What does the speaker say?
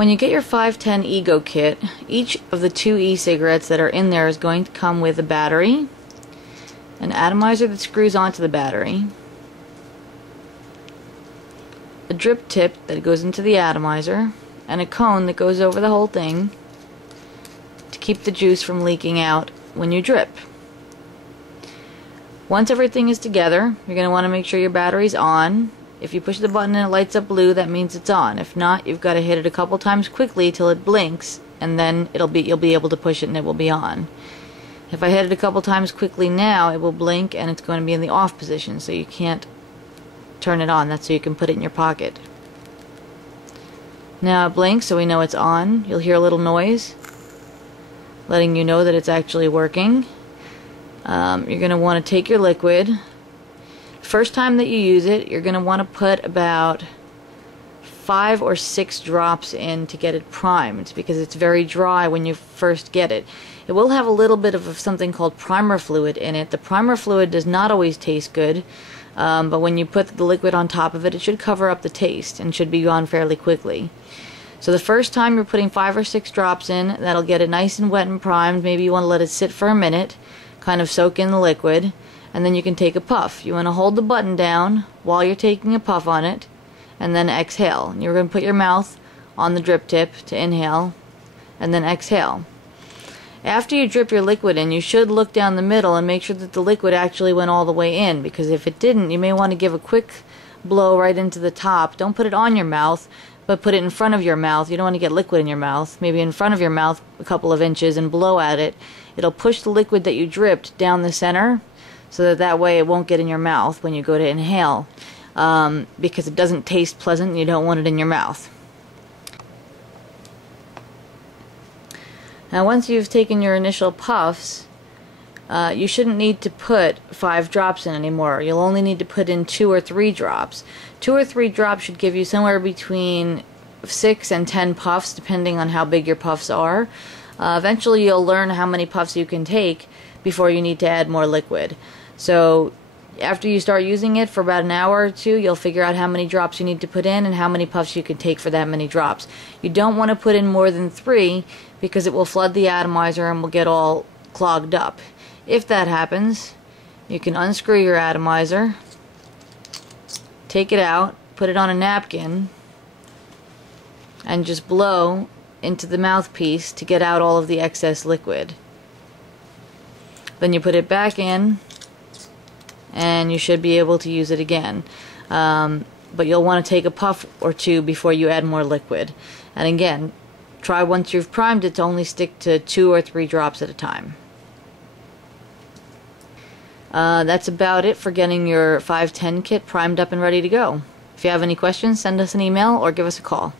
When you get your 510 eGo kit, each of the 2 e-cigarettes that are in there is going to come with a battery, an atomizer that screws onto the battery, a drip tip that goes into the atomizer, and a cone that goes over the whole thing to keep the juice from leaking out when you drip. Once everything is together, you're going to want to make sure your battery's on. If you push the button and it lights up blue, that means it's on. If not, you've got to hit it a couple times quickly till it blinks, and then you'll be able to push it and it will be on. If I hit it a couple times quickly now, it will blink and it's going to be in the off position, so you can't turn it on. That's so you can put it in your pocket. Now it blinks, so we know it's on. You'll hear a little noise letting you know that it's actually working. You're going to want to take your liquid. First time that you use it, you're going to want to put about 5 or 6 drops in to get it primed, because it's very dry when you first get it. It will have a little bit of something called primer fluid in it. The primer fluid does not always taste good, but when you put the liquid on top of it, it should cover up the taste and should be gone fairly quickly. So the first time you're putting 5 or 6 drops in, that'll get it nice and wet and primed. Maybe you want to let it sit for a minute, kind of soak in the liquid, and then you can take a puff. You want to hold the button down while you're taking a puff on it, and then exhale. And you're going to put your mouth on the drip tip to inhale, and then exhale. After you drip your liquid in, you should look down the middle and make sure that the liquid actually went all the way in, because if it didn't, you may want to give a quick blow right into the top. Don't put it on your mouth, but put it in front of your mouth. You don't want to get liquid in your mouth. Maybe in front of your mouth a couple of inches and blow at it. It'll push the liquid that you dripped down the center, so that way it won't get in your mouth when you go to inhale, because it doesn't taste pleasant and you don't want it in your mouth. Now once you've taken your initial puffs, you shouldn't need to put 5 drops in anymore. You'll only need to put in 2 or 3 drops. 2 or 3 drops should give you somewhere between 6 and 10 puffs, depending on how big your puffs are. Eventually you'll learn how many puffs you can take before you need to add more liquid. So after you start using it for about an hour or 2, you'll figure out how many drops you need to put in and how many puffs you can take for that many drops. You don't want to put in more than 3, because it will flood the atomizer and will get all clogged up. If that happens, you can unscrew your atomizer, take it out, put it on a napkin, and just blow into the mouthpiece to get out all of the excess liquid. Then you put it back in, and you should be able to use it again. But you'll want to take a puff or 2 before you add more liquid. And again, try once you've primed it to only stick to 2 or 3 drops at a time. That's about it for getting your 510 kit primed up and ready to go. If you have any questions, send us an email or give us a call.